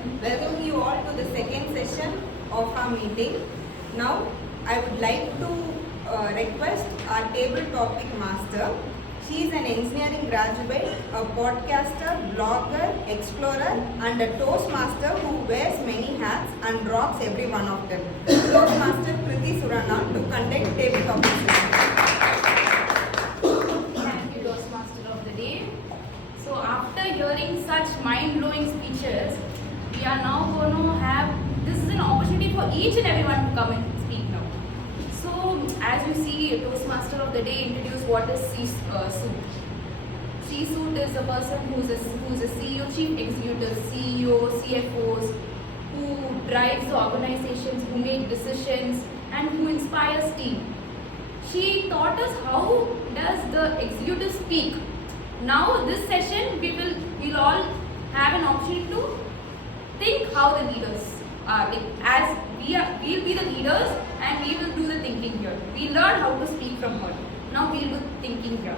Welcome you all to the second session of our meeting. Now, I would like to request our table topic master. She is an engineering graduate, a podcaster, blogger, explorer, and a Toastmaster who wears many hats and rocks every one of them. Toastmaster Krithi Surana to conduct table topic session. Thank you, Toastmaster of the day. So after hearing such mind-blowing speeches, we are now going to have, this is an opportunity for each and everyone to come and speak now. So as you see, Toastmaster of the day introduced what is C-suit. C-suit is a person who's a CEO, chief executive, CEO, CFOs, who drives the organizations, who make decisions, and who inspires team. She taught us how does the executive speak. Now this session we'll all have an opportunity to think how the leaders are. As we'll be the leaders and we will do the thinking here. We learn how to speak from her. Now we'll do thinking here.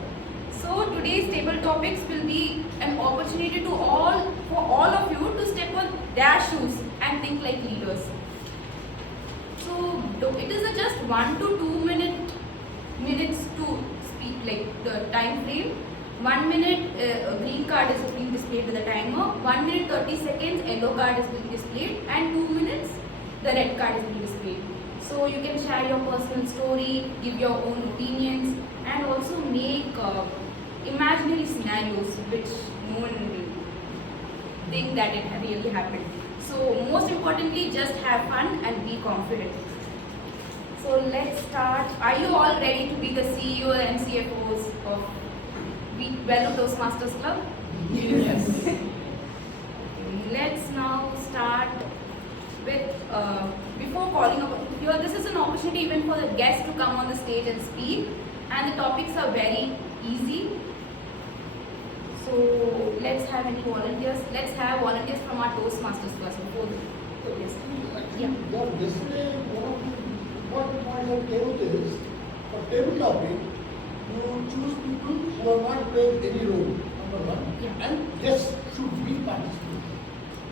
So today's table topics will be an opportunity for all of you to step on their shoes and think like leaders. So it is just 1 to 2 minutes to speak, like the time frame. 1 minute green card is being displayed with the timer, 1 minute 30 seconds yellow card is being displayed, and 2 minutes the red card is being displayed. So you can share your personal story, give your own opinions, and also make imaginary scenarios which no one will think that it really happened. So most importantly, just have fun and be confident. So let's start. Are you all ready to be the CEO and CFOs of Vellore Toastmasters Club? Yes. Let's now start with, before calling up here, this is an opportunity even for the guests to come on the stage and speak, and the topics are very easy. So let's have any volunteers. Let's have volunteers from our Toastmasters first before the guests. Yeah. Yesterday, what I have told is, for table topic, you choose people who have not played any role, number one, Yeah. and guests should be participate.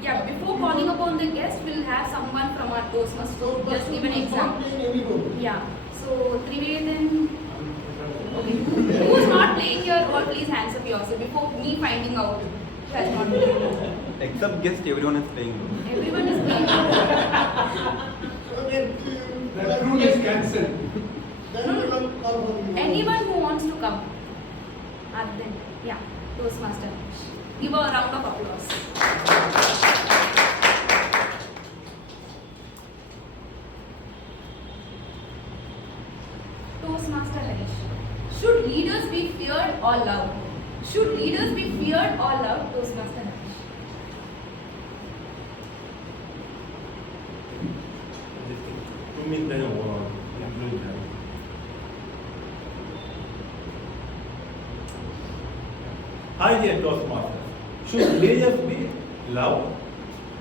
Yeah, before calling upon the guest, we'll have someone from our Toastmasters. So just give an Not example. playing any role. Yeah. So Triveden. Okay. Who's not playing here? Or please hands up yourself before me finding out who has not played. Except guest, everyone is playing. Everyone is playing. So then, The rule is cancelled. then we will call for you. Anyone who wants to come. Then, yeah, Toastmaster. Give a round of applause. Toastmaster Harish. Should leaders be feared or loved? Should leaders be feared or loved? Toastmaster Harish. Hi dear Toastmasters. Should leaders be loved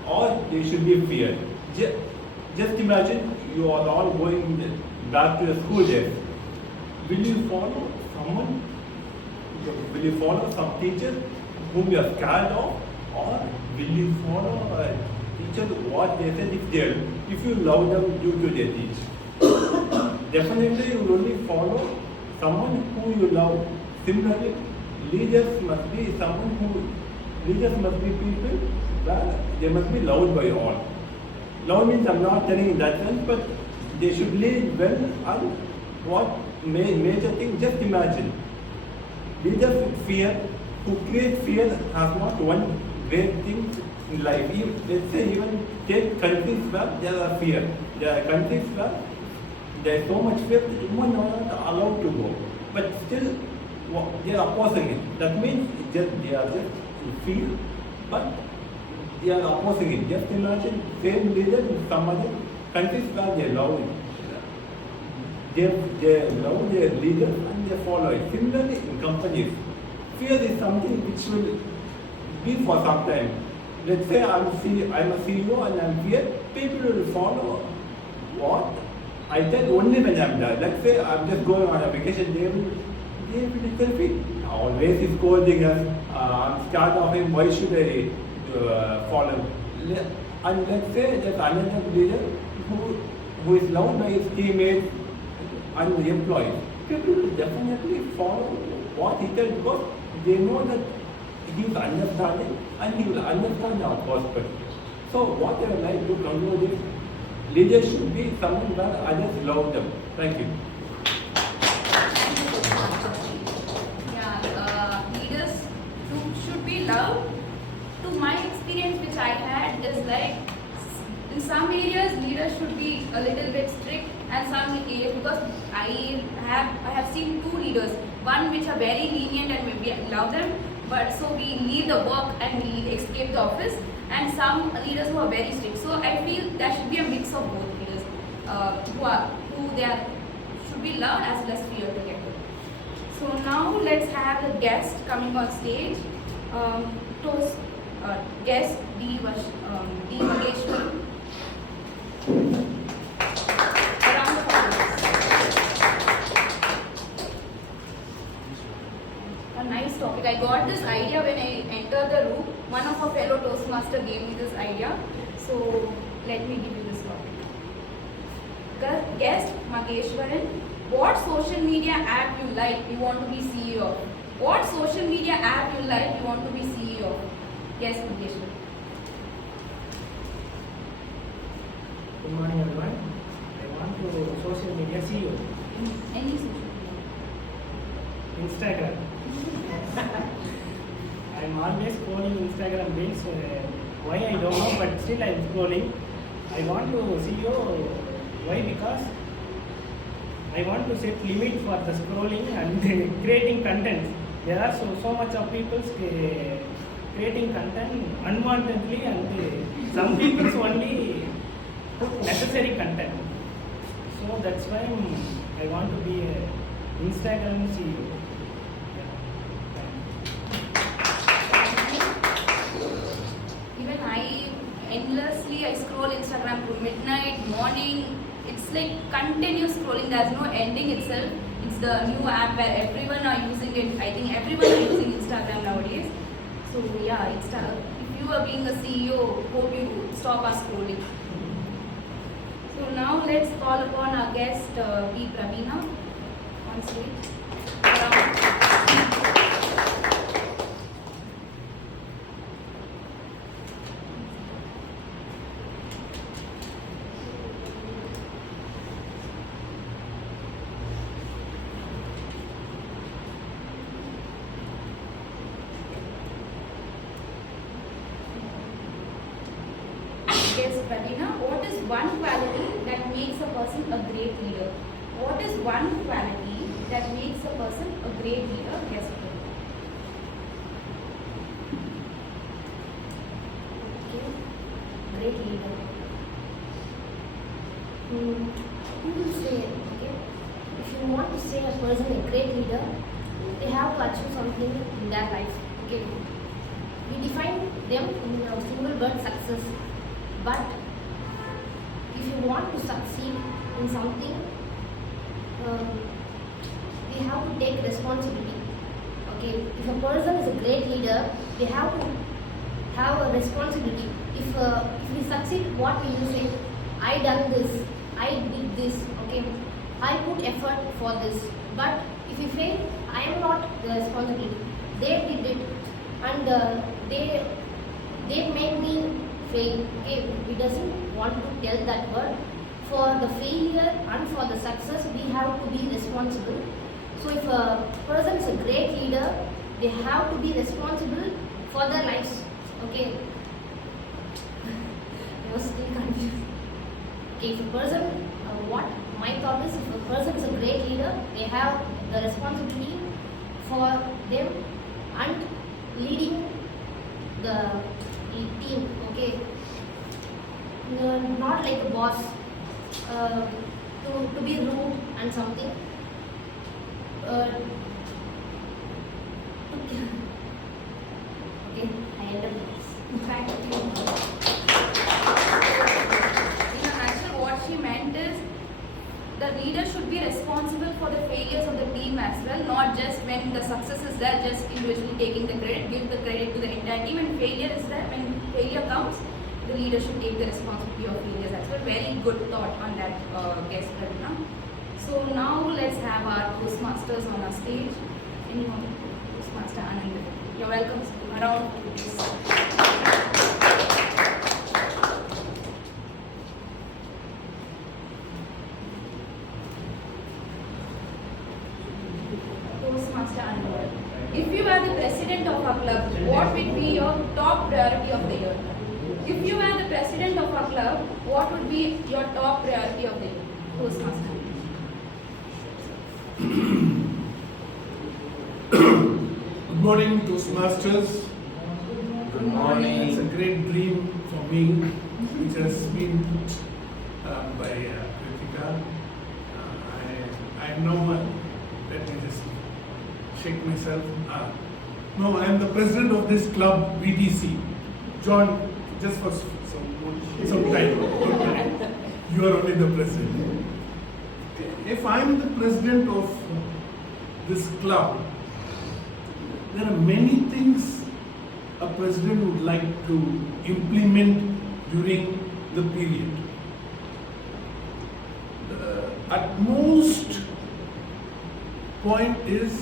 or they should be feared? Just imagine you are all going back to your school days. Will you follow someone? Will you follow some teacher whom you are scared of, or will you follow a teacher what they said if you love them due to their teach? Definitely you will only follow someone who you love. Similarly, leaders must be people where they must be loved by all. Love means I'm not telling in that sense, but they should lead well, and what major thing, just imagine. Leaders with fear, who create fear, has not one great thing in life. Let's say even take countries where there are fear. There are countries where there is so much fear that women are not allowed to go. But still, they are opposing it. That means they are just in fear, but they are opposing it. Just imagine same leader in some other countries where they love it. They love their leader and they follow it. Similarly, in companies, fear is something which will be for some time. Let's say I'm a CEO and I'm fear, people will follow what I tell only when I'm there. Let's say I'm just going on a vacation, they will tell me, always is scolding us, I'm scared of him, why should I follow? And let's say there's another leader who is loved by his teammates and the employees. People will definitely follow what he tells because they know that he is understanding and he will understand our perspective. So what I would like to conclude is leaders should be someone where others love them. Thank you. Yeah, leaders should be loved. To my experience, which I had, is like in some areas leaders should be a little bit strict, and some areas, because I have seen two leaders, one which are very lenient and maybe I love them, but so we leave the work and we escape the office, and some leaders who are very strict. So I feel there should be a mix of both leaders should be loved as well as feared together. So now let's have the guest coming on stage. Guest D. Mageshwar. A round of applause. A nice topic. I got this idea when I entered the room. One of our fellow Toastmasters gave me this idea. So let me give you this topic. Guest Mageshwaran. What social media app you like you want to be CEO of? What social media app you like you want to be CEO of? Yes, Mageshwaran. Good morning, everyone. I want to social media CEO. Any social media? Instagram. I'm always scrolling Instagram reels. Why I don't know, but still I'm scrolling. I want to CEO. Why? Because I want to set limit for the scrolling and creating content. There are so much of people creating content unwantedly, and some people only put necessary content. So that's why I want to be a Instagram CEO. Even I scroll Instagram to midnight, morning. It's like continuous scrolling. There's no ending itself. It's the new app where everyone are using it. I think everyone is using Instagram nowadays. So yeah, if you are being a CEO, hope you stop our scrolling. So now let's call upon our guest P. Pravina on stage. Yes, Pravina, what is one quality that makes a person a great leader? What is one quality that makes a person a great leader? Yes, Pravina. Okay, great leader. You will say, okay, if you want to say a person a great leader, they have to achieve something in their life. Okay, we define them in a single word, success. But if you want to succeed in something, we have to take responsibility. Okay, if a person is a great leader, they have to have a responsibility. If we succeed, what will you say? I done this, I did this. Okay, I put effort for this. But if you fail, I am not the responsibility. They did it, and they made me fail. Okay, we doesn't want to tell that word. For the failure and for the success, we have to be responsible. So if a person is a great leader, they have to be responsible for their lives. Okay. I was still confused. Okay, if a person, what my thought is, if a person is a great leader, they have the responsibility for them and leading the team. Okay, not like a boss, to be rude and something. Okay, I ended this. Thank you. In a nutshell, what she meant is the leader should be responsible for the failures of the team as well, not just when the success is there, just individually taking the credit, give the credit to the entire team. When failure is there, when failure comes, the leader should take the responsibility of failures as well. Very good thought on that, guest Karuna. So now let's have our Toastmasters on our stage. Anyone? Toastmaster Anand. You're welcome. Around. Toastmaster Anand. If you are the president of our club, what would be your top priority of the year? If you are the president of our club, what would be your top priority of the year? Toastmaster. Good morning, Toastmasters. Good morning. It's a great dream for me, which has been put by Kritika. I know, let me just shake myself. No, I am the president of this club, VTC. John, just for some time. You are only the president. If I am the president of this club, there are many things a president would like to implement during the period. The utmost point is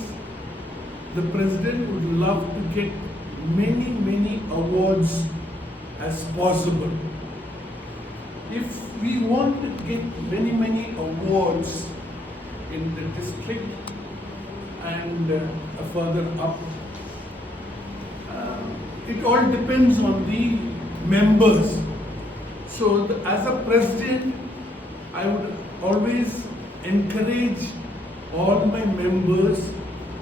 the president would love to get many awards as possible. If we want to get many awards in the district and further up, it all depends on the members. So as a president, I would always encourage all my members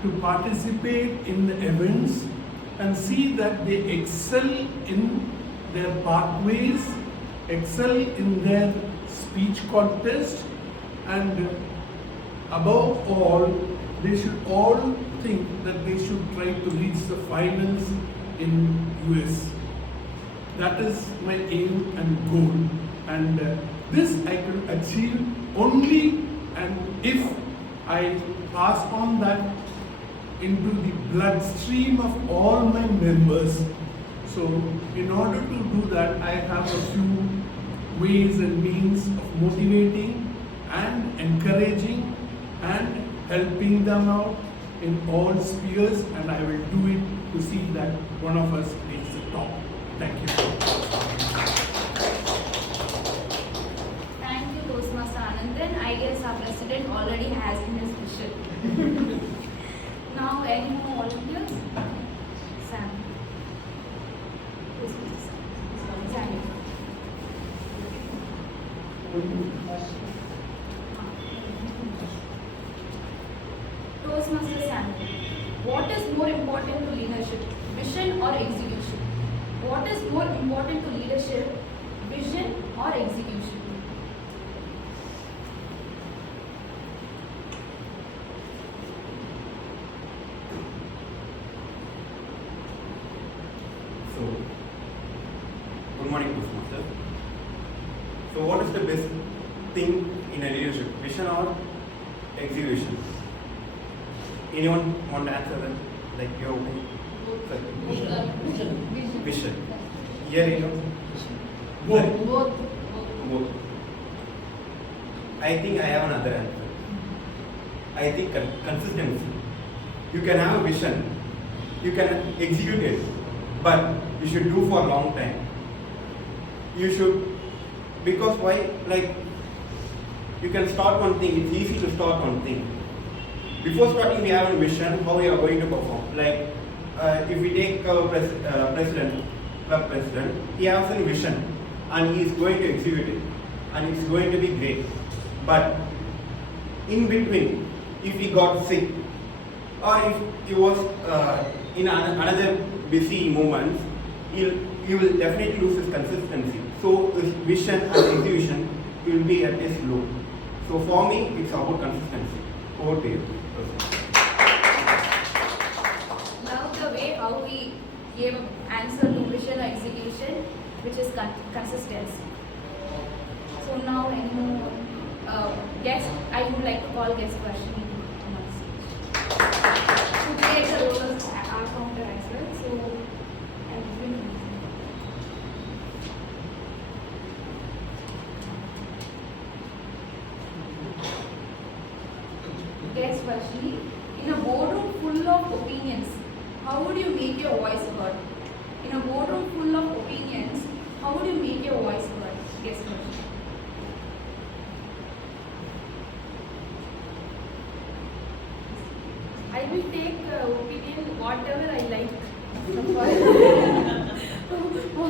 to participate in the events and see that they excel in their pathways, excel in their speech contest, and above all, they should all think that they should try to reach the finals in US. That is my aim and goal, and this I can achieve only and if I pass on that into the bloodstream of all my members. So in order to do that, I have a few ways and means of motivating and encouraging and helping them out in all spheres, and I will do it to see that one of us reaches the top. Thank you. Thank you, Toastmaster Anandan. I guess our president already has in his vision. Now, any more volunteers? Sam. Toastmaster Sam. Samuel. Toastmaster Samuel. What is more important to leadership, vision or execution? What is more important to leadership, vision or execution? So, good morning, Toastmaster. So, what is the best thing in a leadership, vision or execution? Anyone want to answer that? Like your opinion? Vision. Here you know. Both. Both. I think I have another answer. I think consistency. You can have a vision, you can execute it, but you should do for a long time. You should, because why? Like, you can start one thing, it's easy to start one thing. Before starting, we have a vision, how we are going to perform. Like, if we take our president, club president, he has a vision and he is going to execute it and it's going to be great. But in between, if he got sick or if he was in another busy moment, he will definitely lose his consistency. So his vision and execution will be at its low. So for me, it's about consistency. Over to you. Now the way how we gave an answer to vision or execution, which is consistency. So now any more guests, I would like to call guest question on stage. To play the role of our counter as well. So Varshini. In a boardroom full of opinions, how would you make your voice heard? In a boardroom full of opinions, how would you make your voice heard? Yes, Varshini. I will take opinion whatever I like.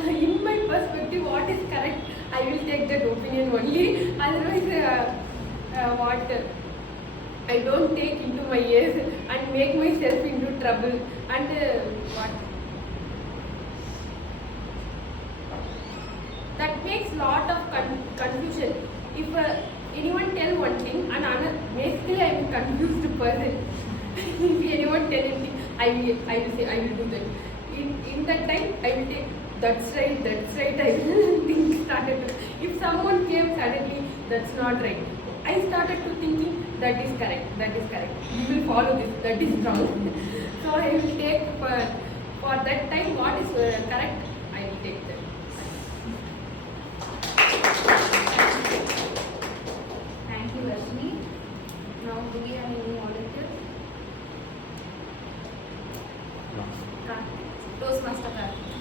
In my perspective, what is correct, I will take that opinion only. Otherwise, what I don't take into my ears and make myself into trouble. And what that makes lot of confusion. If anyone tell one thing and another, basically I am a confused person. If anyone tell anything, I will say I will do that. In that time, I will take that's right. I will think started to. If someone came suddenly, that's not right. I started to thinking that is correct. You will follow this. That is wrong. So I will take for that time what is correct. I will take that. Thank you, Varshini. Now, do we have any volunteers? Toastmaster Karthik.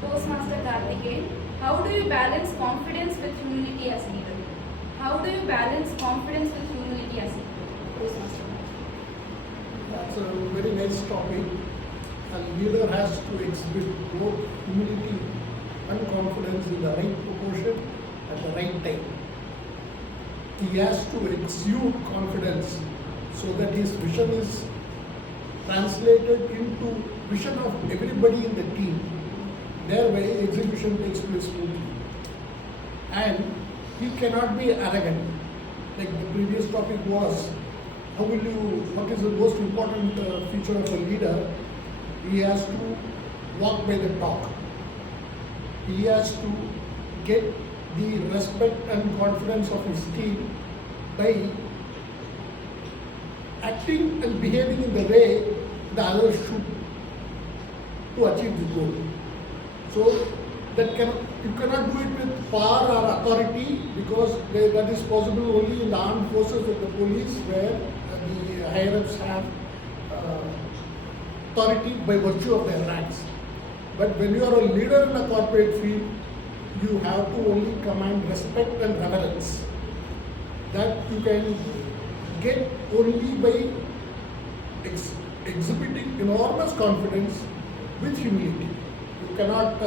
Toastmaster Karthik, how do you balance confidence with humility as leader? How do you balance confidence with humility as leader? Toastmaster Karthik. That's a very nice topic. A leader has to exhibit both humility and confidence in the right proportion at the right time. He has to exude confidence so that his vision is translated into vision of everybody in the team. Thereby execution takes place smoothly. And he cannot be arrogant. Like the previous topic was, what is the most important feature of a leader? He has to walk by the talk. He has to get the respect and confidence of his team by acting and behaving in the way the others should to achieve the goal. So you cannot do it with power or authority, because that is possible only in the armed forces of the police, where the higher-ups have authority by virtue of their ranks. But when you are a leader in a corporate field, you have to only command respect and reverence. That you can get only by exhibiting enormous confidence with humility. You cannot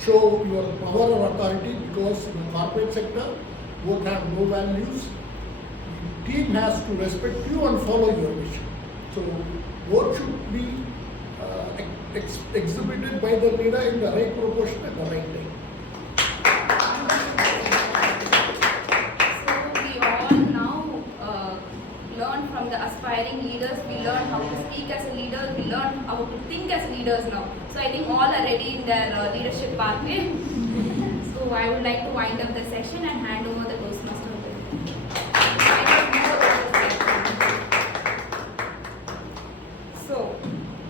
show your power or authority, because in the corporate sector, both have no values. The team has to respect you and follow your vision. So both should be exhibited by the leader in the right proportion at the right time. So we all now learn from the aspiring leaders. We learn how to speak as a leader. We learn how to think as leaders now. So I think all are ready in their leadership pathway. So I would like to wind up the session and hand over the Toastmaster. So,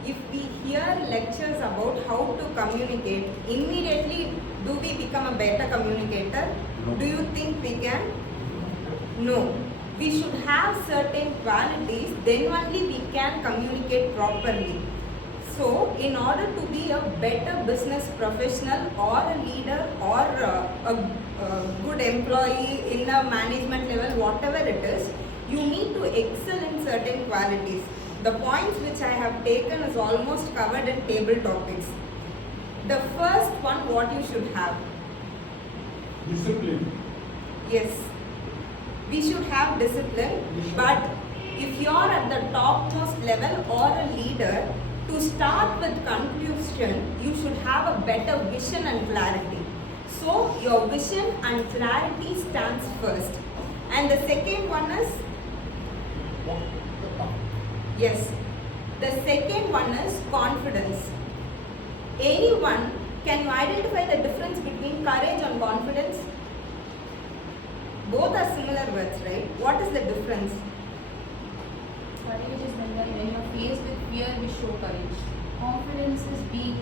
if we hear lectures about how to communicate, immediately do we become a better communicator? No. Do you think we can? No. We should have certain qualities, then only we can communicate properly. So, in order to be a better business professional or a leader or a good employee in a management level, whatever it is, you need to excel in certain qualities. The points which I have taken is almost covered in table topics. The first one, what you should have? Discipline. Yes, we should have discipline, but if you are at the topmost level or a leader, to start with conclusion, you should have a better vision and clarity. So your vision and clarity stands first. And the second one is, yes, the second one is confidence. Anyone, can you identify the difference between courage and confidence? Both are similar words, right? What is the difference? Courage is when you are faced with fear, we show courage. Confidence is being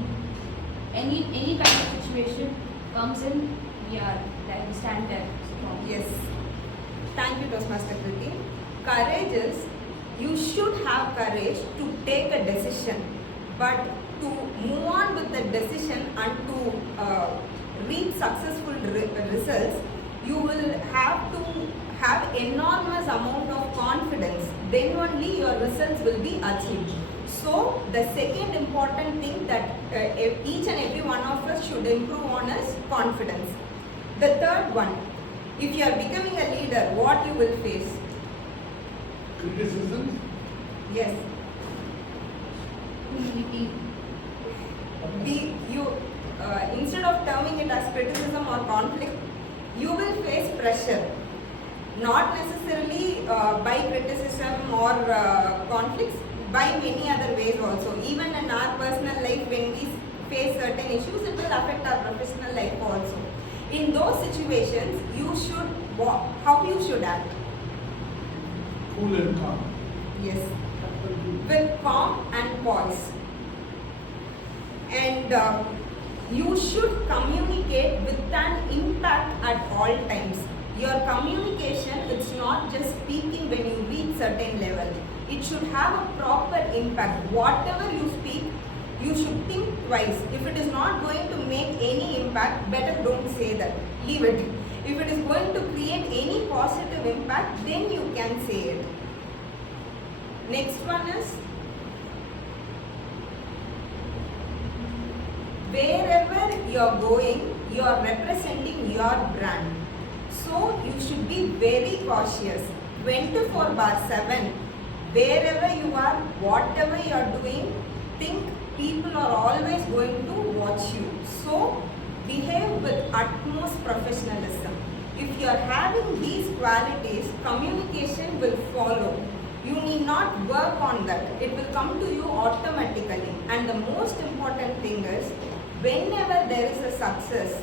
any kind of situation, comes in, we are there, we stand there. strong. Yes. Thank you, Toastmaster Krithi. Courage is, you should have courage to take a decision, but to move on with the decision and to reach successful results, you will have to have enormous amount of confidence. Then only your results will be achieved. So the second important thing that each and every one of us should improve on is confidence. The third one, if you are becoming a leader, what you will face? Criticisms. Yes. Humility. Instead of terming it as criticism or conflict, you will face pressure. Not necessarily by criticism or conflicts, by many other ways also. Even in our personal life, when we face certain issues, it will affect our professional life also. In those situations, you should how you should act? Cool and calm. Yes, with calm and poise. And you should communicate with an impact at all times. Your communication, it's not just speaking when you reach certain level. It should have a proper impact. Whatever you speak, you should think twice. If it is not going to make any impact, better don't say that. Leave it. If it is going to create any positive impact, then you can say it. Next one is, wherever you are going, you are representing your brand. So you should be very cautious. 24/7, wherever you are, whatever you are doing, think people are always going to watch you. So behave with utmost professionalism. If you are having these qualities, communication will follow. You need not work on that. It will come to you automatically. And the most important thing is, whenever there is a success,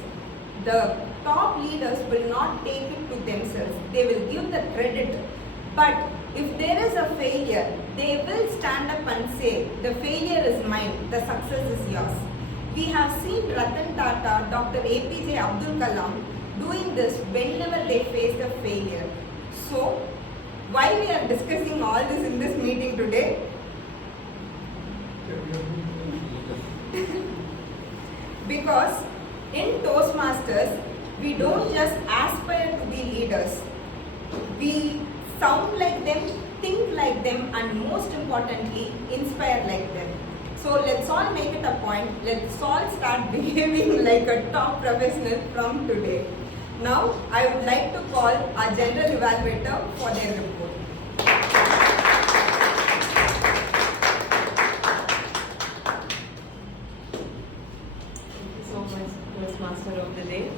the top leaders will not take it to themselves. They will give the credit. But if there is a failure, they will stand up and say, the failure is mine, the success is yours. We have seen Ratan Tata, Dr. APJ Abdul Kalam doing this whenever they faced a failure. So, why we are discussing all this in this meeting today? Because in Toastmasters, we don't just aspire to be leaders. We sound like them, think like them, and most importantly, inspire like them. So let's all make it a point. Let's all start behaving like a top professional from today. Now, I would like to call our General Evaluator for their report. Thank you so much, Toastmaster of the day.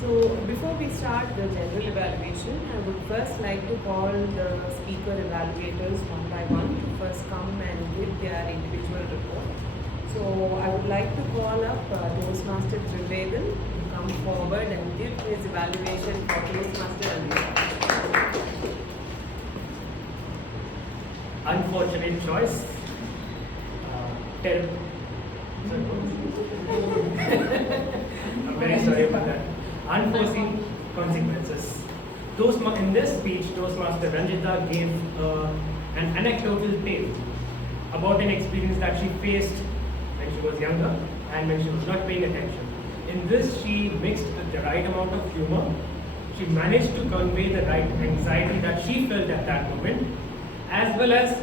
So, before we start the general evaluation, I would first like to call the speaker evaluators one by one to first come and give their individual report. So, I would like to call up Toastmaster Trivedi to come forward and give his evaluation for Toastmaster Anita. Unfortunate choice. Terrible. I'm very sorry about that. Unforeseen consequences. In this speech, Toastmaster Ranjita gave an anecdotal tale about an experience that she faced when she was younger and when she was not paying attention. In this, she mixed the right amount of humor. She managed to convey the right anxiety that she felt at that moment, as well as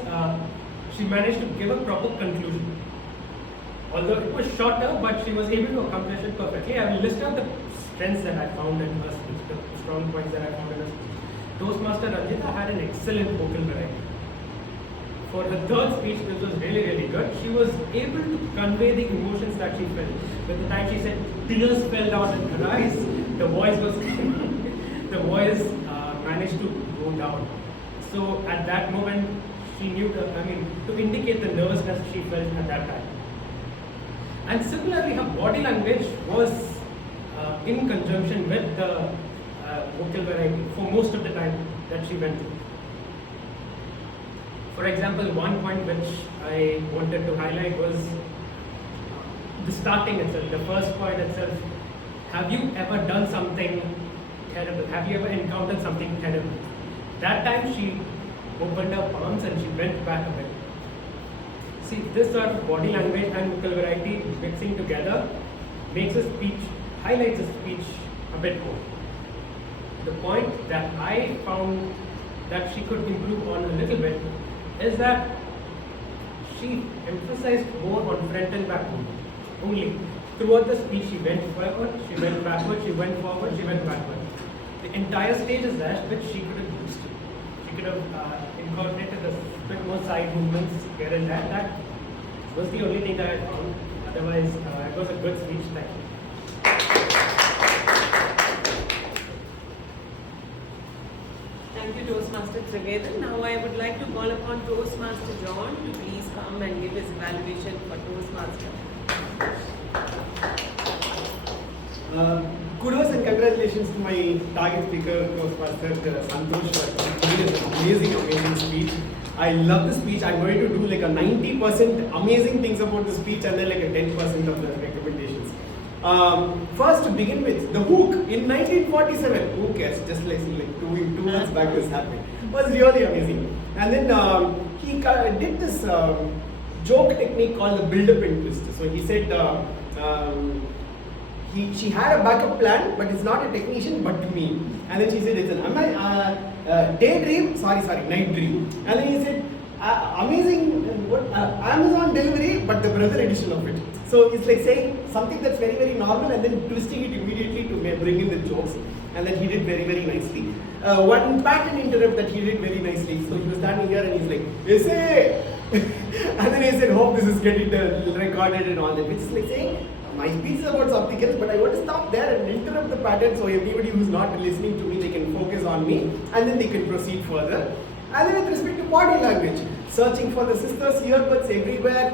she managed to give a proper conclusion. Although it was shorter, but she was able to accomplish it perfectly. I will list out the strengths that I found in her speech, the strong points that I found in her speech. Toastmaster Ranjita had an excellent vocal variety. For her third speech, which was really, really good, she was able to convey the emotions that she felt. By the time she said tears fell down in her eyes, the voice was managed to go down. So at that moment, she knew to indicate the nervousness she felt at that time. And similarly, her body language was in conjunction with the vocal variety for most of the time that she went through. For example, one point which I wanted to highlight was the starting itself, the first point itself. Have you ever done something terrible? Have you ever encountered something terrible? That time she opened her palms and she went back a bit. See, this sort of body language and vocal variety mixing together makes a speech, highlights a speech a bit more. The point that I found that she could improve on a little bit is that she emphasized more on front and back movement. Only throughout the speech she went forward, she went backward, she went forward, she went backward. The entire stage is that which she could have used. She could have incorporated a bit more side movements here and there. That was the only thing that I found. Otherwise, it was a good speech. Thank you. Thank you, Toastmaster Trivedan. Now I would like to call upon Toastmaster John to please come and give his evaluation for Toastmaster. Kudos and congratulations to my target speaker, Toastmaster Santosh, for giving us an amazing speech. I love the speech. I'm going to do like a 90% amazing things about the speech and then like a 10% of the recommendations. First, to begin with, the hook in 1947. Who cares? Just like 2 months back this happened. Was really amazing. And then he did this joke technique called the build-up and twist. So he said she had a backup plan, but it's not a technician, but me. And then she said it's an daydream, night dream. And then he said amazing Amazon delivery, but the brother edition of it. So it's like saying something that's very, very normal and then twisting it immediately to bring in the jokes. And then he did very, very nicely. One pattern interrupt that he did very nicely. So he was standing here and he's like, essay! And then he said, hope this is getting recorded and all that. Which is like saying, my speech is about something else, but I want to stop there and interrupt the pattern so everybody who's not listening to me, they can focus on me and then they can proceed further. And then with respect to body language, searching for the sister's earbuds everywhere,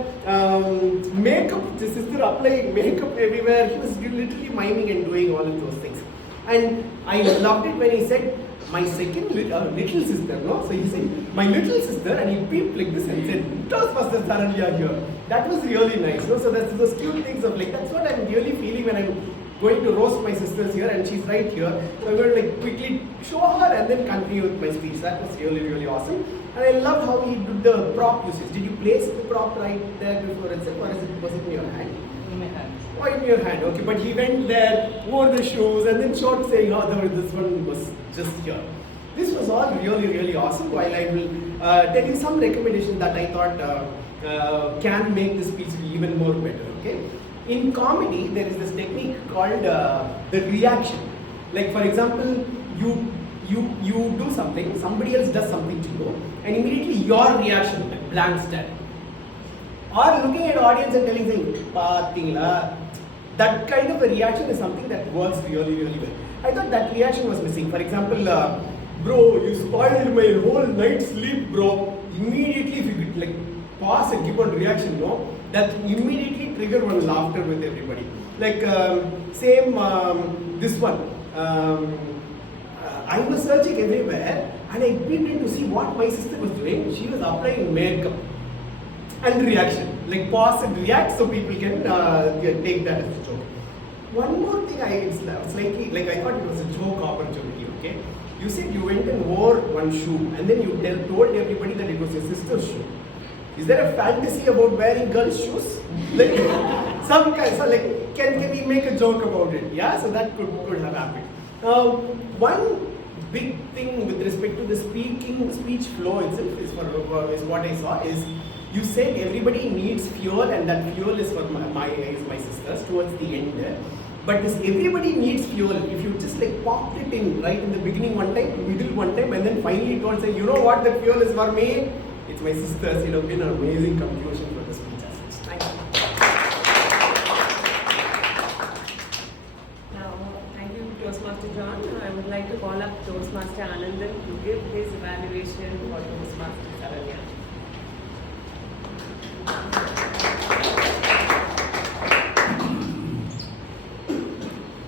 makeup, the sister applying makeup everywhere. He was literally miming and doing all of those things. And I loved it when he said, my second little sister, no? So he said, my little sister, and he peeped like this and said, Toastmasters are here. That was really nice, no? So that's those cute things of like, that's what I'm really feeling when I'm going to roast my sisters here and she's right here. So I'm going to like quickly show her and then continue with my speech. That was really, really awesome. And I loved how he did the prop usage. Did you place the prop right there before itself, or was it in your hand? In my hand. Oh, in your hand, okay. But he went there, wore the shoes, and then showed saying, oh, this one was just here. This was all really, really awesome. While I will tell you some recommendations that I thought can make the speech even more better, okay? In comedy, there is this technique called the reaction. Like for example, you do something, somebody else does something to you, and immediately your reaction, like blank stare. Or looking at audience and telling saying, "Pathila." That kind of a reaction is something that works really, really well. I thought that reaction was missing. For example, bro, you spoiled my whole night's sleep, bro. Immediately, if you could like pause and give one reaction, no, that immediately trigger one laughter with everybody. Like this one. I was searching everywhere and I peeped in to see what my sister was doing. She was applying makeup. And reaction, like pause and react so people can take that as a joke. One more thing, I thought it was a joke opportunity, okay? You said you went and wore one shoe and then you told everybody that it was your sister's shoe. Is there a fantasy about wearing girls' shoes? Like, some kind, so like, can we make a joke about it? Yeah, so that could have happened. One big thing with respect to the speech flow itself is what I saw is, you said everybody needs fuel and that fuel is for my sisters towards the end. But this everybody needs fuel. If you just like popped it in right in the beginning one time, middle one time, and then finally told say, you know what, that fuel is for me, it's my sisters. It would have been an amazing conclusion for the speech as such. Thank you. Now, thank you, Toastmaster John. I would like to call up Toastmaster Anandan to give his evaluation for Toastmaster Saranya.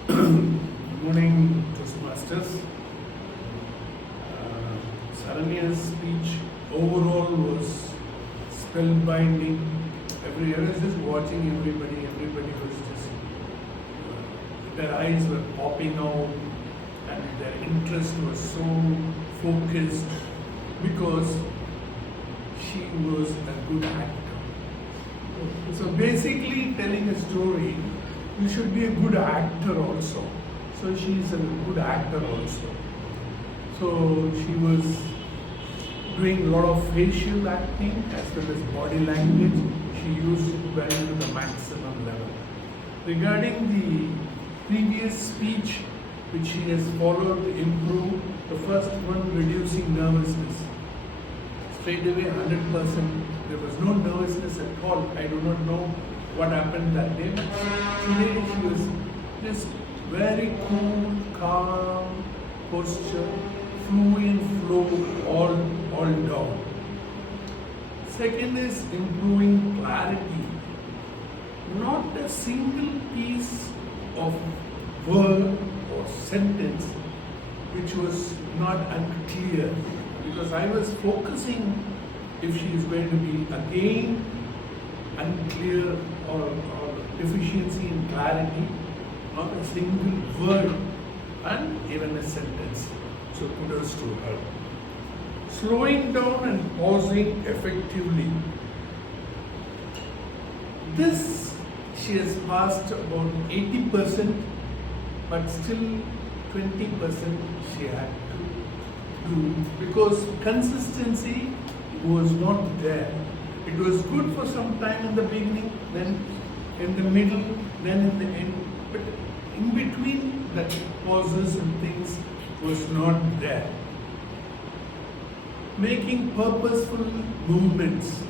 Good morning, Toastmasters. Saranya's speech overall was spellbinding. I was just watching everybody was just, their eyes were popping out and their interest was so focused because she was a good actor. So basically telling a story, you should be a good actor also. So she is a good actor also. So she was doing a lot of facial acting as well as body language. She used it well to the maximum level. Regarding the previous speech which she has followed to improve, the first one, reducing nervousness. Straight away 100%, there was no nervousness at all. I do not know what happened that day, but today she was just very cool, calm posture, fluid flow all down. Second is improving clarity. Not a single piece of word or sentence which was not unclear, because I was focusing if she is going to be again unclear or deficiency in clarity, not a single word and even a sentence. So kudos to her. Slowing down and pausing effectively. This she has passed about 80%, but still 20% she had to do because consistency was not there. It was good for some time in the beginning, then in the middle, then in the end, but in between that pauses and things was not there. Making purposeful movements.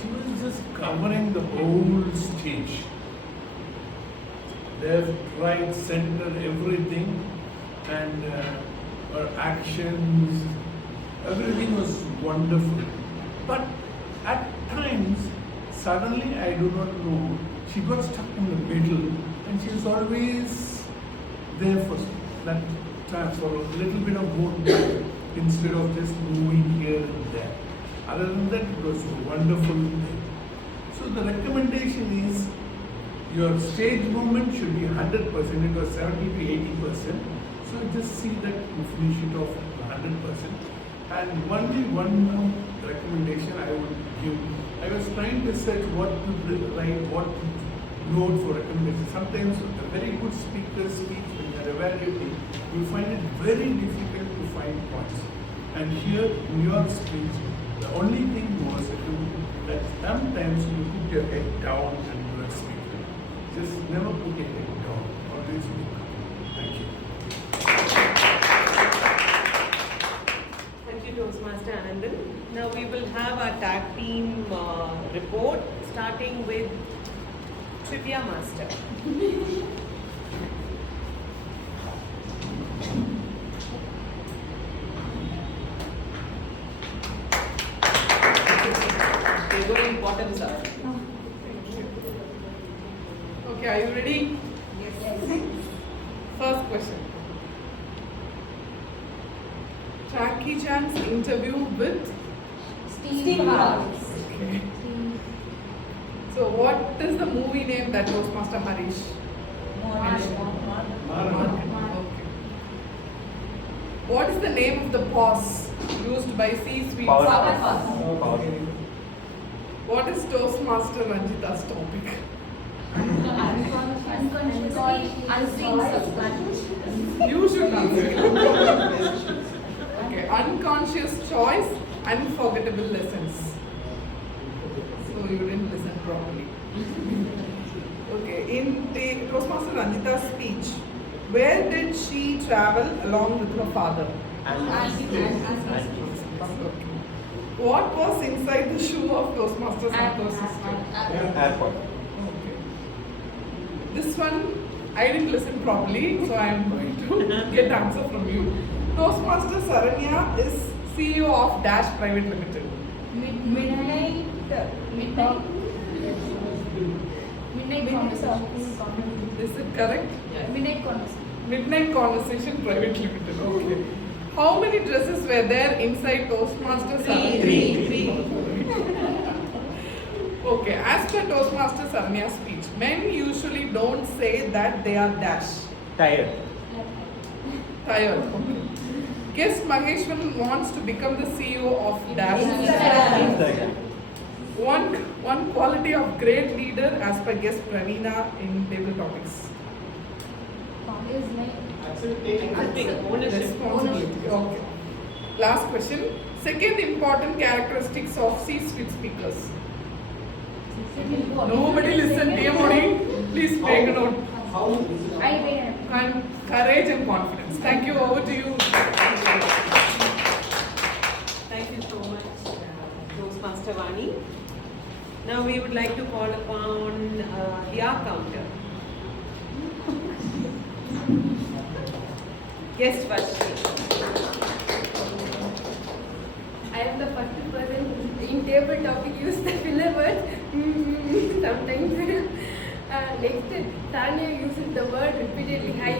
She was just covering the whole stage. Left, right, center, everything, and her actions, everything was wonderful. But at times, suddenly, I do not know, she got stuck in the middle, and she was always there for that time, for a little bit of more time, instead of just moving here and there. Other than that, it was a wonderful thing. So the recommendation is, your stage movement should be 100%, it was 70 to 80%. So just see that you finish it off 100%. And only one more recommendation I would give. I was trying to search what to write, what to note for recommendation. Sometimes a very good speaker's speech, when you are evaluating, you find it very difficult to find points. And here in your speech, the only thing was that sometimes you put your head down and you are speaking. Just never put your head down. Always look up. Thank you. Thank you, Toastmaster Anandan. Now we will have our tag team report, starting with Trivia Master. We're going bottoms up. Okay, are you ready? Yes. First question. Jackie Chan's interview with Steve Harris. Okay. So what is the movie name that Toastmaster Harish mentioned? Okay. What is the name of the boss used by C-suite? Power. What is Toastmaster Ranjita's topic? You should answer. Okay, unconscious choice, unforgettable lessons. So you didn't listen properly. Okay, in the Toastmaster Ranjita's speech, where did she travel along with her father? Okay. What was inside the shoe of Toastmaster Santo's sister? Airport. Okay. This one, I didn't listen properly, so I am going to get answer from you. Toastmaster Saranya is CEO of Dash Private Limited. Midnight conversations. Is it correct? Midnight conversations. Midnight Conversation Private Limited. Okay. How many dresses were there inside Toastmaster Saranya? Three. Okay, as per Toastmaster Saranya's speech, men usually don't say that they are dash. Tired. Tired. Okay. Guest Maheshwaran wants to become the CEO of dash. Instagram. One quality of great leader as per guest Praveena in table topics. Responsibility. Okay. Last question. Second important characteristics of C-suite speakers. Nobody listen, TM. Please take a note. Courage and confidence. Thank you. Over to you. Thank you so much, Toastmaster Vani. Now we would like to call upon the art counter. Guest Vashti. I am the first person in table topic use the filler words sometimes. Next, Tanya uses the word repeatedly, hi,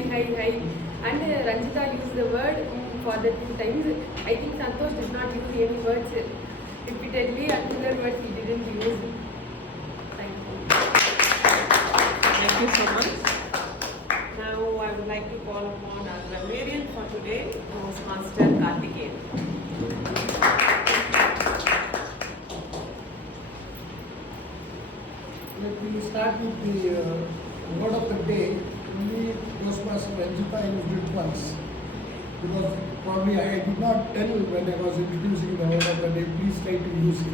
and Ranjita used the word for the 2 times. I think Santosh did not use any words repeatedly, and filler words he didn't use. Thank you. Thank you so much. Now I would like to call upon our grammarian for today, Toastmaster Karthikeyan. Let me start with the word of the day. Only Toastmaster Ranjita used it once. Because probably I did not tell when I was introducing the word of the day, please try to use it.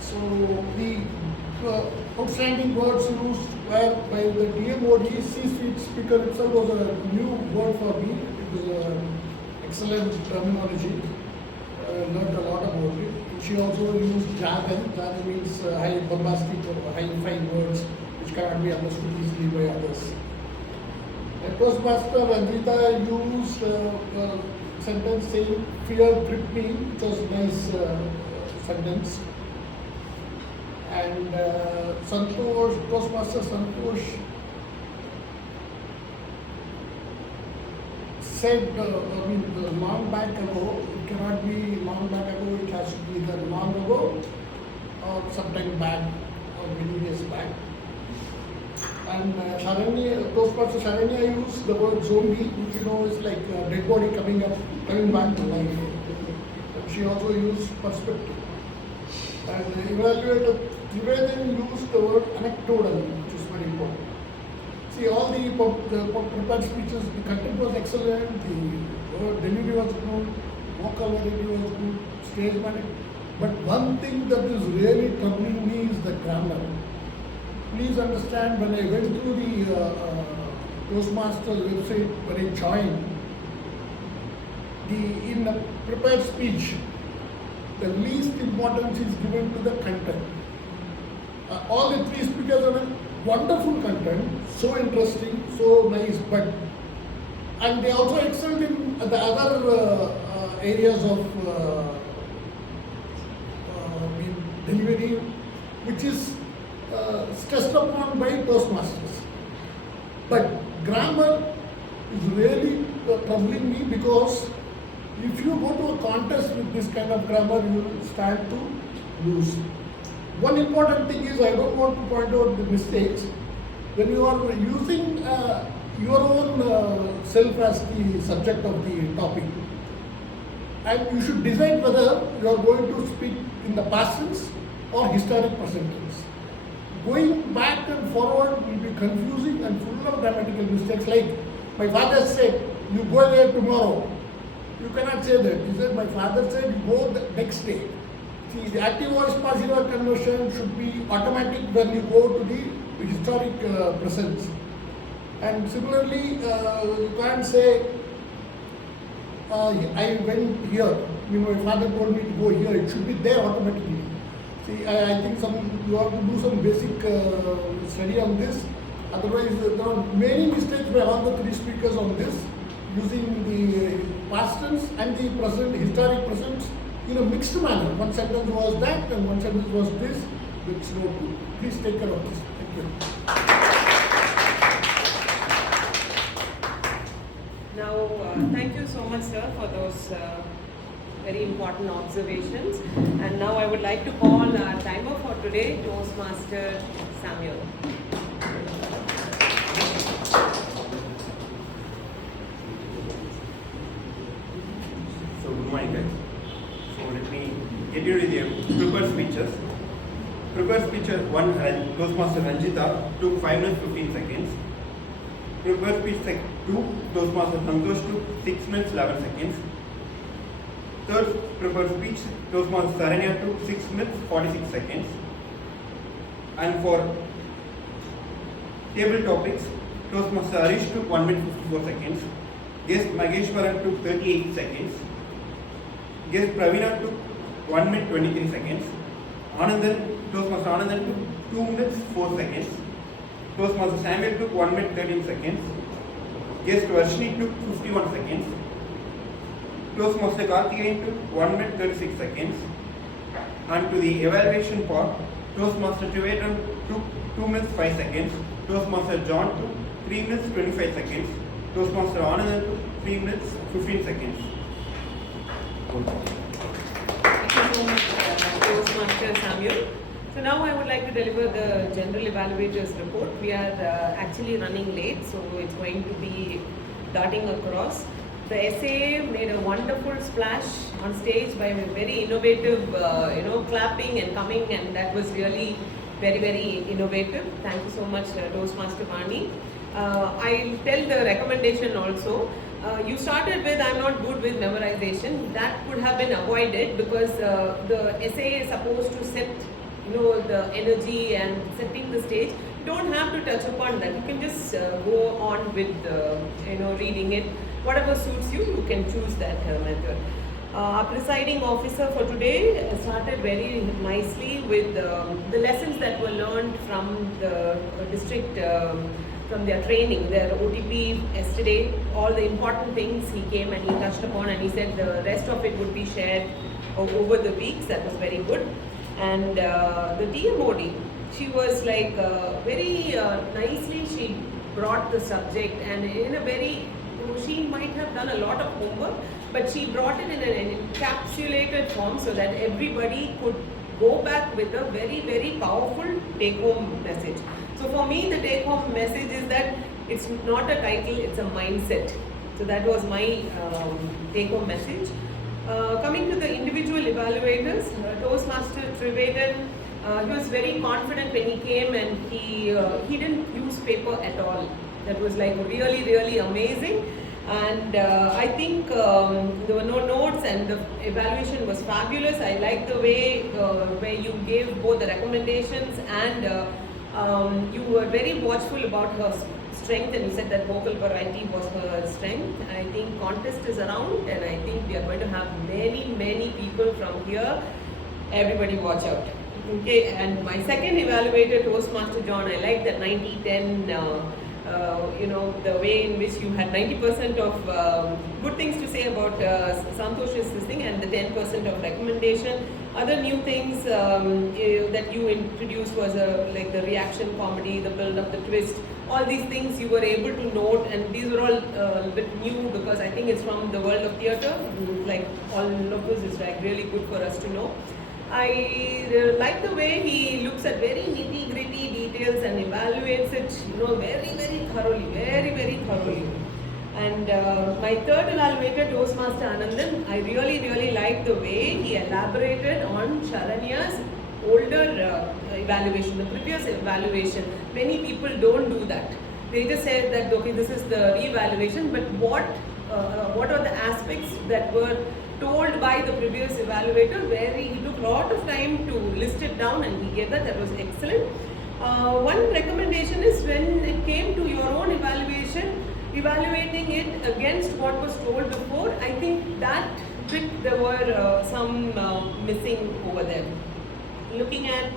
So the outstanding words used were by the TMOD C-suite speaker itself was a new word for me. It was an excellent terminology. Learned a lot about it. She also used jargon. Jargon means high bombastic or high-fine words which cannot be understood easily by others. Toastmaster Ranjita used a sentence saying, "Fear gripped me," which was a nice sentence. And Toastmaster Santosh said, long back ago, it cannot be long back ago, it has to be either long ago or sometime back or many years back. And Toastmaster Sharanya used the word zombie, which is like a dead body coming back to life. And she also used perspective. And the evaluator Nivedin used the word anecdotal, which is very important. See, all the prepared speeches, the content was excellent, the delivery was good, vocabulary was good, stage management. But one thing that is really troubling me is the grammar. Please understand, when I went through the Toastmasters website, when I joined, in a prepared speech, the least importance is given to the content. All the 3 speakers are wonderful content, so interesting, so nice, and they also excelled in the other areas of delivery, which is stressed upon by Toastmasters. But grammar is really troubling me, because if you go to a contest with this kind of grammar, you will stand to lose. One important thing is, I don't want to point out the mistakes. When you are using your own self as the subject of the topic, and you should decide whether you are going to speak in the past tense or historic present tense. Going back and forward will be confusing and full of grammatical mistakes. Like my father said, "You go there tomorrow." You cannot say that. He said, "My father said, you go the next day." See, the active voice passive conversion should be automatic when you go to the historic presence. And similarly, you can't say, "I went here." My father told me to go here. It should be there automatically. See, I think you have to do some basic study on this. Otherwise, there are many mistakes by all the 3 speakers on this, using the past tense and the present, historic present, in a mixed manner. One sentence was that and one sentence was this, which is no good. Please take care of this. Thank you. Now, thank you so much, sir, for those very important observations. And now I would like to call our timer for today, Toastmaster Samuel. So good morning guys. So let me get you with the prepared speeches. Prepared speech 1, Toastmaster Ranjita took 5 minutes 15 seconds. Prepared speech 2, Toastmaster Santosh took 6 minutes 11 seconds. Third prepared speech, Toastmaster Saranya took 6 minutes 46 seconds. And for table topics, Toastmaster Harish took 1 minute 54 seconds. Guest Mageshwaran took 38 seconds. Guest Pravina took 1 minute 23 seconds. Toastmaster Anandan took 2 minutes 4 seconds. Toastmaster Samuel took 1 minute 13 seconds. Guest Varshini took 51 seconds. Toastmaster Karthikeyan took 1 minute 36 seconds. And to the evaluation part, Toastmaster Trivandrum took 2 minutes 5 seconds. Toastmaster John took 3 minutes 25 seconds. Toastmaster Anandan took 3 minutes 15 seconds. Thank you so much, Toastmaster Samuel. So now I would like to deliver the General Evaluator's report. We are actually running late, so it's going to be darting across. The essay made a wonderful splash on stage by very innovative, clapping and coming, and that was really very, very innovative. Thank you so much, Toastmaster Vani. I'll tell the recommendation also. You started with I'm not good with memorization. That could have been avoided because the essay is supposed to set the energy and setting the stage. You don't have to touch upon that. You can just go on with reading it. Whatever suits you, you can choose that method. Our presiding officer for today started very nicely with the lessons that were learned from the district, from their training, their OTP yesterday. All the important things he came and he touched upon, and he said the rest of it would be shared over the weeks. That was very good. And the TMOD, she was like very nicely, she brought the subject, and in a very, she might have done a lot of homework, but she brought it in an encapsulated form so that everybody could go back with a very, very powerful take-home message. So for me, the take-home message is that it's not a title, it's a mindset. So that was my take-home message. Coming to the individual evaluators, Toastmaster Trivandrum, he was very confident when he came, and he didn't use paper at all. That was like really, really amazing. And I think there were no notes, and the evaluation was fabulous. I like the way where you gave both the recommendations, and you were very watchful about her strength, and you said that vocal variety was her strength. I think contest is around, and I think we are going to have many, many people from here. Everybody watch out. Okay, and my second evaluator, Toastmaster John, I like that 90-10, the way in which you had 90% of good things to say about Santosh's this thing, and the 10% of recommendation. Other new things that you introduced was like the reaction comedy, the build up, the twist. All these things you were able to note, and these were all a bit new because I think it's from the world of theatre. Like all of this is like really good for us to know. I like the way he looks at very nitty gritty details and evaluates it, very, very thoroughly, very, very thoroughly. And my third evaluator, Toastmaster Anandan, I really, really like the way he elaborated on Sharanya's older evaluation, the previous evaluation. Many people don't do that. They just said that, okay, this is the re-evaluation, but what are the aspects that were told by the previous evaluator, where he took a lot of time to list it down, and he gave that was excellent. One recommendation is when it came to your own evaluation, evaluating it against what was told before, I think that bit there were some missing over there. Looking at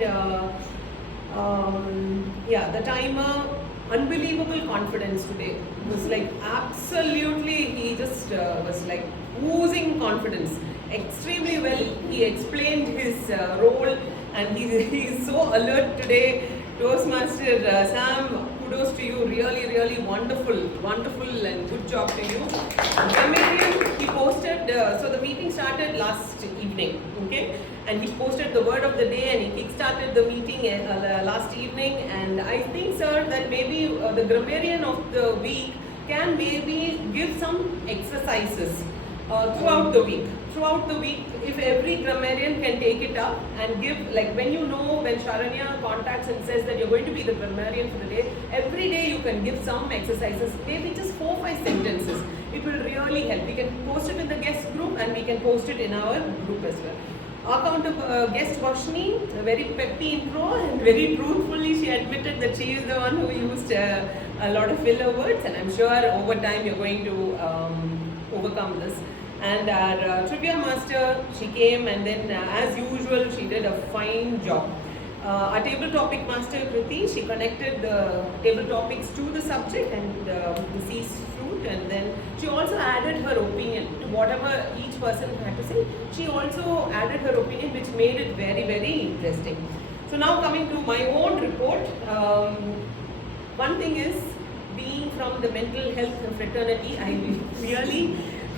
the timer, unbelievable confidence today. It was like absolutely, he just was like oozing confidence. Extremely well, he explained his role, and he is so alert today Toastmaster Sam, kudos to you. Really, really wonderful and good job to you. Grammarian, he posted, so the meeting started last evening, okay? And he posted the word of the day and he kick-started the meeting last evening. And I think, sir, that maybe the grammarian of the week can maybe give some exercises throughout the week. Throughout the week, if every grammarian can take it up and give, like when Sharanya contacts and says that you're going to be the grammarian for the day, every day you can give some exercises, maybe just 4-5 sentences. It will really help. We can post it in the guest group and we can post it in our group as well. Our counter guest Vashni, a very peppy intro and very truthfully she admitted that she is the one who used a lot of filler words, and I'm sure over time you're going to overcome this. And our trivia master, she came and then as usual she did a fine job. Our table topic master Krithi, she connected the table topics to the subject and the C's fruit, and then she also added her opinion to whatever each person had to say. She also added her opinion, which made it very, very interesting. So now coming to my own report, one thing is, being from the mental health fraternity, I really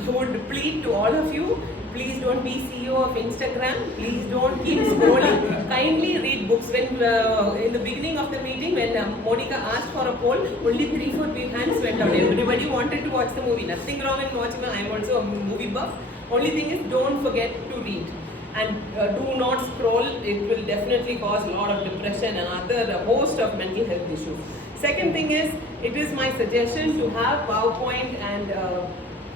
would plead to all of you, please don't be CEO of Instagram, please don't keep scrolling, kindly read books. When in the beginning of the meeting, when Monica asked for a poll, only 3-4 hands went out. Everybody wanted to watch the movie. Nothing wrong in watching it. I am also a movie buff. Only thing is, don't forget to read. And do not scroll. It will definitely cause a lot of depression and other host of mental health issues. Second thing is, it is my suggestion to have PowerPoint and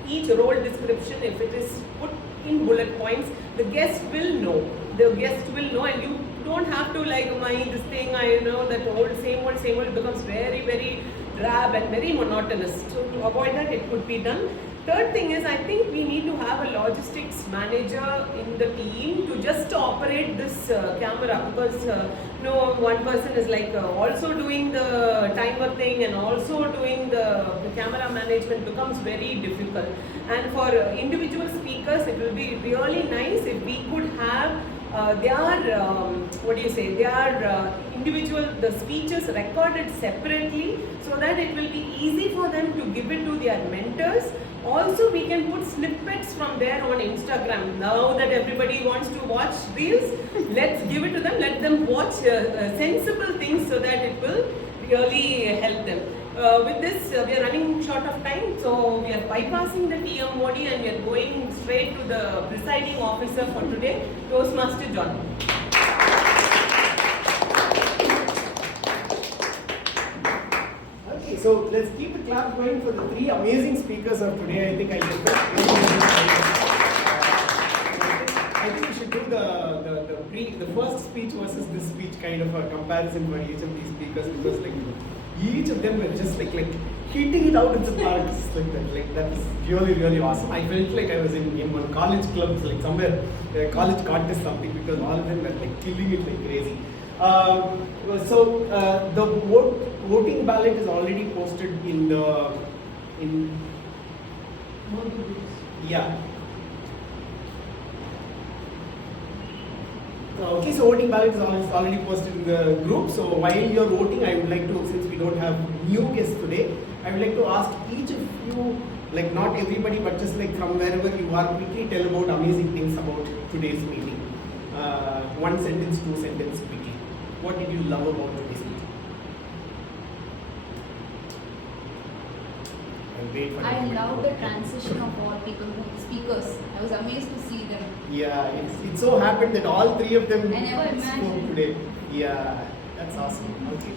each role description, if it is put in bullet points, the guest will know. The guest will know, and you don't have to like this thing, I know that same old becomes very, very drab and very monotonous. So to avoid that, it could be done. Third thing is, I think we need to have a logistics manager in the team to just operate this camera, because one person is like also doing the timer thing and also doing the camera management becomes very difficult. And for individual speakers, it will be really nice if we could have their individual, the speeches recorded separately, so that it will be easy for them to give it to their mentors. Also, we can put snippets from there on Instagram. Now that everybody wants to watch reels, let's give it to them, let them watch sensible things so that it will really help them. With this, we are running short of time, so we are bypassing the TM Modi and we are going straight to the presiding officer for today, Toastmaster John. Okay, so let's keep the clap going for the 3 amazing speakers of today. I think we should do the first speech versus this speech kind of a comparison for each of these speakers, because like each of them were just like hitting it out in the park, like that was really, really awesome. I felt like I was in one college club, like somewhere college contest something, because all of them were like killing it like crazy. The voting ballot is already posted in yeah. Okay, so voting ballot is already posted in the group. So while you are voting, I would like to, since we don't have new guests today, I would like to ask each of you, like not everybody, but just like from wherever you are, quickly tell about amazing things about today's meeting. 1 sentence, 2 sentences quickly. What did you love about today's meeting? I love the transition of all speakers. I was amazed to see them. Yeah, it so happened that all 3 of them I never spoke imagined. today. Yeah, that's awesome. Okay,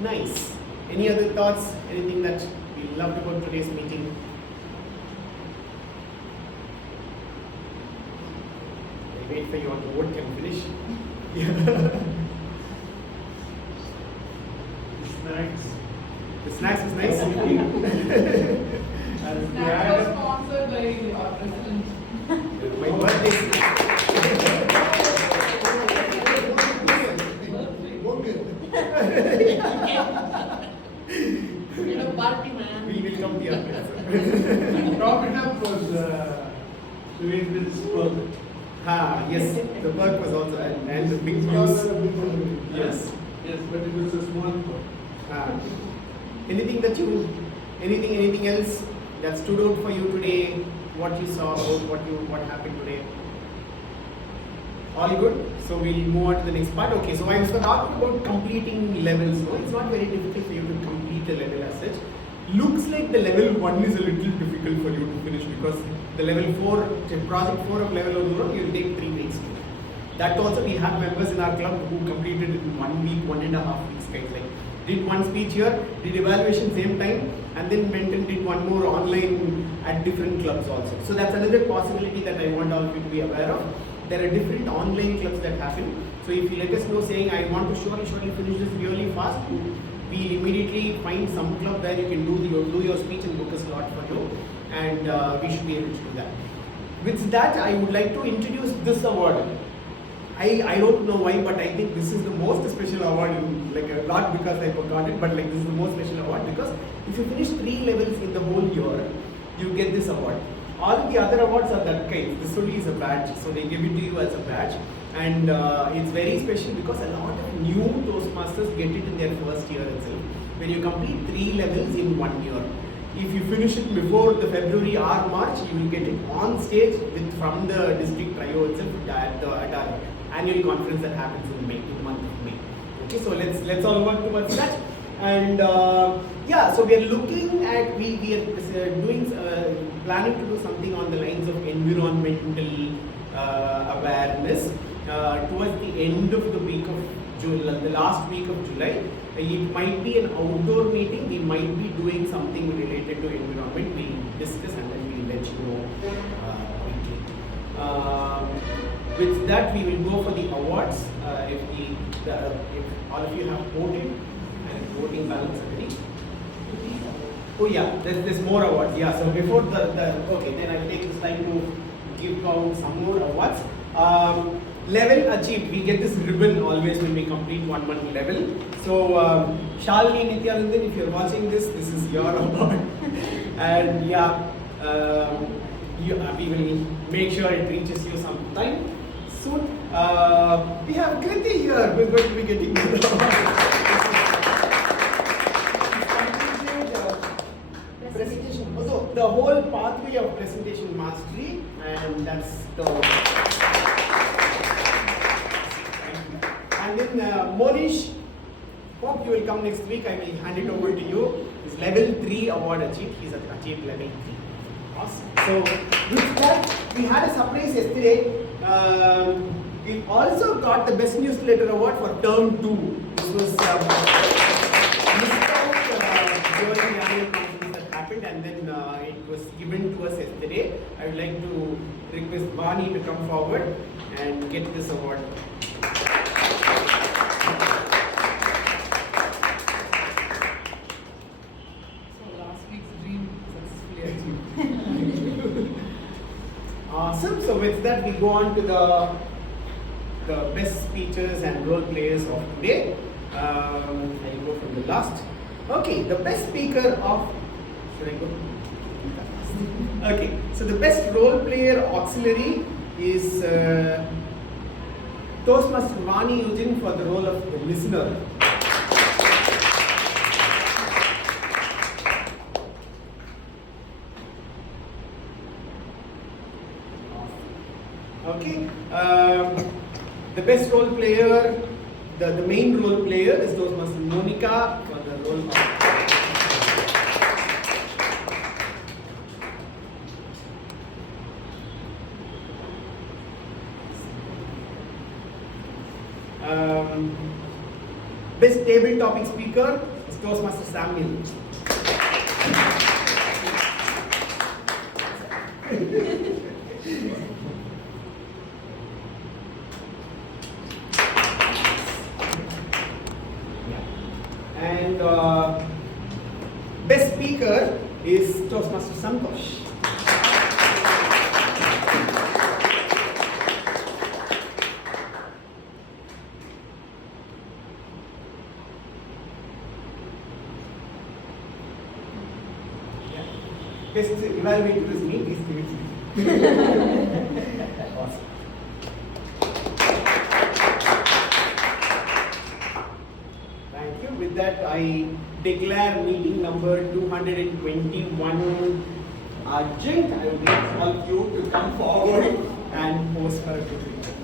nice. Any other thoughts? Anything that you loved about today's meeting? I wait for you all to vote. Can finish. Yeah. The snacks is nice. That was sponsored by our president. My birthday. You're a party man. We will come to your place. Top it up was Suresh Yes, the work was also, and the big news. Yes, Yes, but it was a small club. Anything else that stood out for you today? What you saw, what happened today? All good? So we'll move on to the next part. Okay, so I was talking about completing levels. No, it's not very difficult for you to complete a level as such. Looks like the level 1 is a little difficult for you to finish because the level 4, project 4 of level 1, you'll take 3 weeks to do. That also we have members in our club who completed it in 1 week, 1.5 weeks, guys. Like did one speech here, did evaluation same time, and then went and did one more online at different clubs also. So that's another possibility that I want all of you to be aware of. There are different online clubs that happen. So if you let us know saying, I want to surely finish this really fast, we'll immediately find some club where you can do your speech and book a slot for you, and we should be able to do that. With that, I would like to introduce this award. I don't know why, but I think this is the most special award, not because I forgot it, but this is the most special award because if you finish 3 levels in the whole year, you get this award. All the other awards are that kind. This only is a badge, so they give it to you as a badge, and it's very special because a lot of new Toastmasters get it in their first year itself. When you complete 3 levels in 1 year, if you finish it before the February or March, you will get it on stage from the district trio itself at our annual conference that happens in May, in the month of May. Okay, so let's all work towards that. And so we are looking at we are planning to do something on the lines of environmental awareness towards the end of the week of July, the last week of July. It might be an outdoor meeting. We might be doing something related to environment. We'll discuss and then we'll let you know quickly. With that, we will go for the awards. If all of you have voted and voting balance already. Oh yeah, there's more awards. Yeah, so before okay, then I'll take this time to give out some more awards. Level achieved. We get this ribbon always when we complete one level. So Shalini Nityanandan, if you're watching this is your award. And yeah, we will make sure it reaches you sometime soon. We have Krithi here who is going to be getting the award. Presentation. Also, the whole pathway of presentation mastery, and that's the. And then Monish, hope you will come next week. I will hand it over to you. His level 3 award achieved. He's achieved level 3. Awesome. So with that, we had a surprise yesterday. We also got the best newsletter award for term 2. This was missed out during the annual conference that happened, and then it was given to us yesterday. I would like to request Vani to come forward and get this award. Awesome. So with that, we go on to the best speakers and role players of today. I go from the last. Okay, the best speaker of. Should I go? Okay, so the best role player auxiliary is Toastmaster Vani Eugene for the role of the listener. Okay, the best role player, the main role player is Toastmaster Monica for the role of. Best table topic speaker is Toastmaster Samuel. And best speaker is Toastmaster Santosh. Best evaluator is me. Please give it to me. Awesome. Thank you. With that, I declare meeting number 221 urgent. I would like all of you to come forward and post for a picture.